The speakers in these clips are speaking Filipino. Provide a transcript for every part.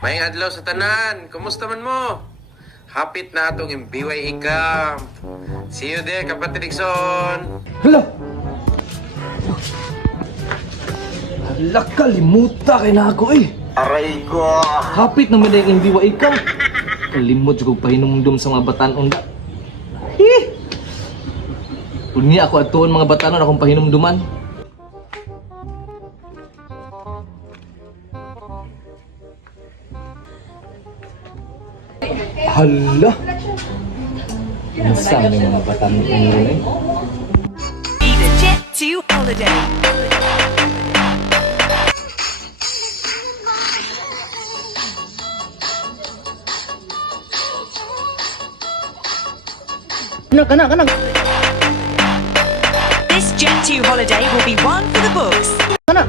Maayong adlaw sa tanan. Kumusta man mo? Hapit na atong MBY Camp. See you there, kapatid Dixon. Hala! Hala, kalimuta kay na ako eh. Aray ko. Hapit na may yung MBY Camp. Kalimot ko pahinumdum sa mga batanon. Hih! Unya ako atuon mga batanon akong pahinumduman. Hala! Nasaan yung mga batanon ngayon eh? Need a jet to holiday. Kana! This jet to holiday will be one for the books. Kana!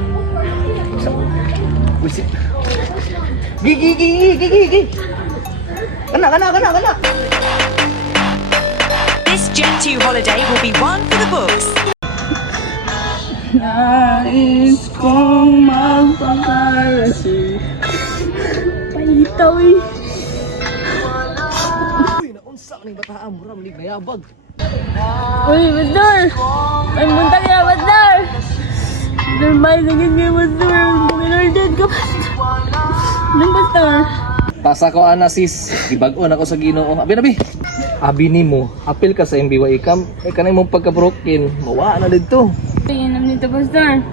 Wisit! Gigi! Kana! This jet to holiday will be one for the books. Nais kong magpakarasi. Palitaw eh. Uy, naunsa ka ng bataan mo ram, na yabag. Uy, Pastor! Ay, buntag na, Pastor! Normal na ganyan, Pastor. Pag-inordered ka, Pastor. Anong, Pastor? Pasa ko ana sis, gibag-on ako sa Ginoo. Abi. Abi nimo, apil ka sa MBY Camp. Kanay mong pagka-broken, mawa na dito. Tingnan nito, Pastor.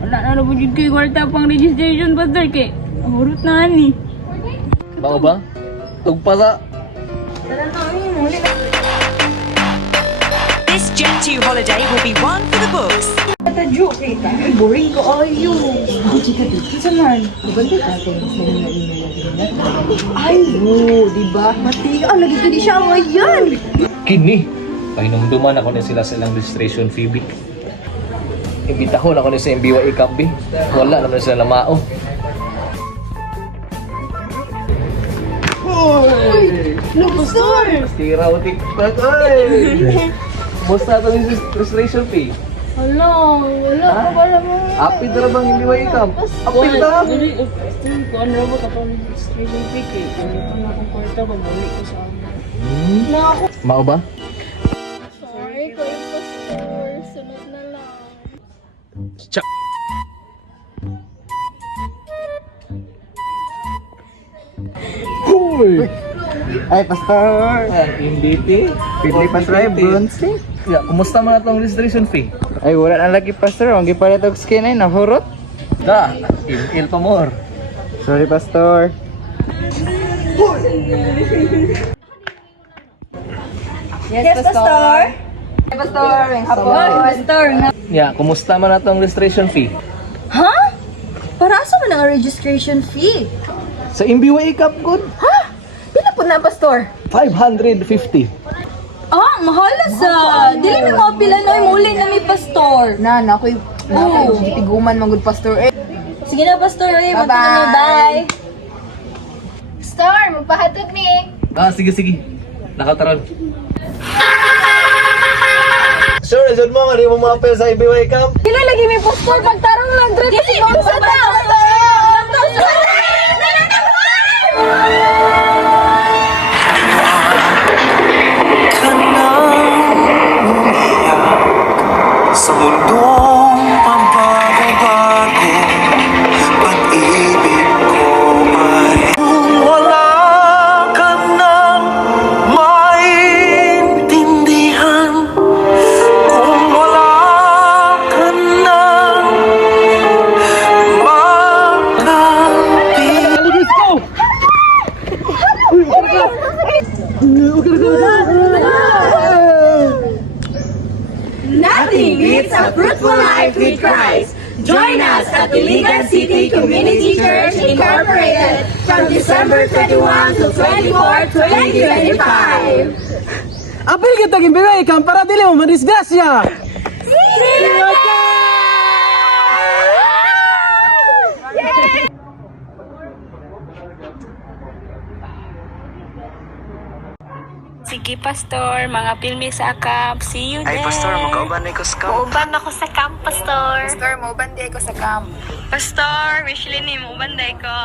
Wala na rin po dyan kayo kwarta pang registration, Pastor. Kaya, amurot na ani. Bao ba? Tugpasa. This jet to holiday will be one for the books. Tadyo, kaya ka. Boring ko ayo. Chika, sa man. Mabanti ka ito. Ay, no, diba? Mati, lagi ko di siya ngayon. Kini, pahinumduman ako na sila sa ilang registration fee. Ibitahon ako na sa MBY Camp. Wala naman sila namao. No, Pastor! Tira o TikTok, ay! Musta ito yung registration fee? Wala ka pala mo. Apid na bang MBY Camp? Apid na! Pastor, kung ano ba kapag registration fee kay kung ito na akong kwarta, babalik ko sa amin. Na ako. Mao ba? Sorry, Kuya Pastor. Sunod na lang. Huy! Ay, Pastor! MDT? Pili pa try, bronze. Ya, kumusta man itong registration fee? Ay, wala na lagi, Pastor. Ang gipalit og skin ay, nahurot. Da, il pa more. Sorry, Pastor. Yes, Pastor. Pastor. Pastor. Ya, kumusta man itong registration fee? Ha? Para sa man ang registration fee? Sa MBY Camp good? Ha? Pila po na, Pastor? 550. Ah, mahal sa. Dili na mga pila na muli na may Pastor. Na ako'y tiguman magud Pastor. Sige na, Pastor. Bye-bye. Bye. Pastor, magpahatod ni. Ah, sige. Nakataron. Sure, isod mo, mali mo mga pera sa MBY Camp. Pila lagi may Pastor. Pagtarong lang. Dili mo sa Sa mundong pambabago, pag-ibig ko ay kung wala ka nang maintindihan, kung wala ka nang makapit. Let's go! Nothing beats a fruitful life with Christ. Join us at Iligan City Community Church Incorporated from December 21 to 24, 2025. Apil kita MBY Camp para dili mo madisgrasya. Sige, Pastor. Mga pilmi sa camp. See you Ay, there. Pastor, magkauban na ko sa camp. Mauban ako sa camp, Pastor. Pastor, mo banday ko sa camp. Pastor, Michelin, mauban ko.